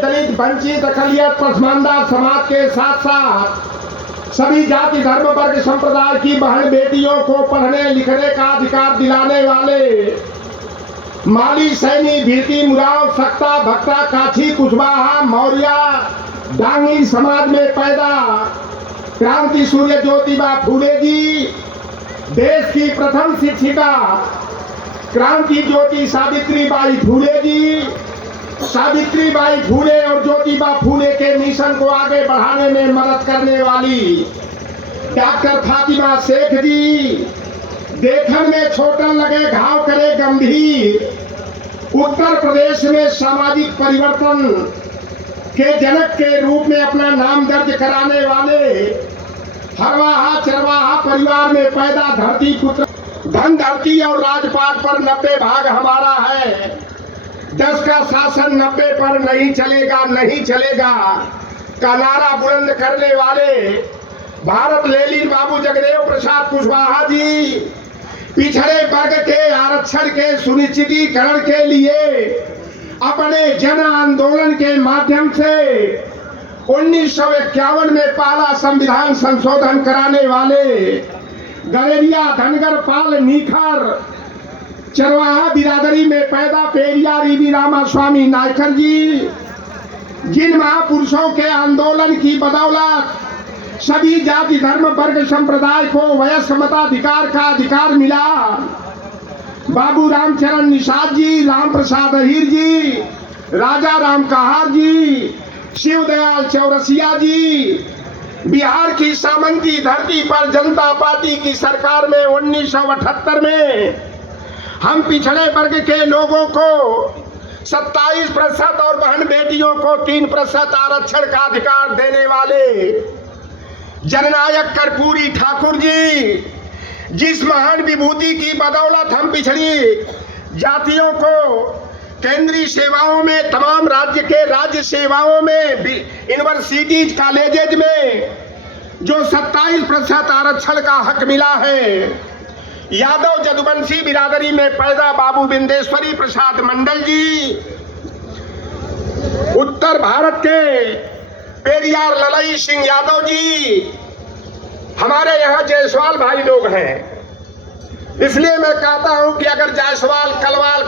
दलित, वंचित, अकलियत, पसमानदा समाज के साथ साथ सभी जाति, धर्म, वर्ग, संप्रदाय की बहन बेटियों को पढ़ने लिखने का अधिकार दिलाने वाले माली, सैनी, भीटी, मुराव, सक्ता, भक्ता, काछी, कुशवाहा, मौर्य, डांगी समाज में पैदा क्रांति सूर्य ज्योतिबा फूले जी, देश की प्रथम शिक्षिका क्रांति ज्योति सावित्रीबाई फूले जी, सावित्रीबाई फूले और ज्योतिबा फूले के मिशन को आगे बढ़ाने में मदद करने वाली डॉक्टर फातिमा शेख जी, देखन में छोटन लगे घाव करे गंभीर, उत्तर प्रदेश में सामाजिक परिवर्तन के जनक के रूप में अपना नाम दर्ज कराने वाले हरवाहा चरवाहा परिवार में पैदा धरती पुत्र, धन धरती और राजपाट पर 90 भाग हमारा है, 10 का शासन 90 पर नहीं चलेगा, नहीं चलेगा का नारा बुलंद करने वाले भारत लेलिन बाबू जगदेव प्रसाद कुशवाहा जी, पिछड़े वर्ग के आरक्षण के सुनिश्चितीकरण के लिए अपने जन आंदोलन के माध्यम से 1951 में पहला संविधान संशोधन कराने वाले गलेरिया धनगर पाल निखर चरवाहा बिरादरी में पैदा पेरिया रीवी रामास्वामी नायकर जी, जिन महापुरुषों के आंदोलन की बदौलत सभी जाति, धर्म, वर्ग, संप्रदाय को वयस्क मताधिकार का अधिकार मिला, बाबू रामचरण निषाद जी, राम प्रसाद अहीर जी, राजा राम कहार जी, शिवदयाल चौरसिया जी, बिहार की सामंती धरती पर जनता पार्टी की सरकार में 1978 में हम पिछड़े वर्ग के लोगों को 27% और बहन बेटियों को 3% आरक्षण का अधिकार देने वाले जननायक कर्पूरी ठाकुर जी, जिस महान विभूति की बदौलत हम पिछड़ी जातियों को केंद्रीय सेवाओं में, तमाम राज्य के राज्य सेवाओं में, यूनिवर्सिटीज, कॉलेजेज में जो 27% आरक्षण का हक मिला है, यादव जदुवंशी बिरादरी में पैदा बाबू बिंदेश्वरी प्रसाद मंडल जी, उत्तर भारत के पेरियार ललई सिंह यादव जी, हमारे यहाँ जायसवाल भाई लोग हैं, इसलिए मैं कहता हूं कि अगर जायसवाल, कलवाल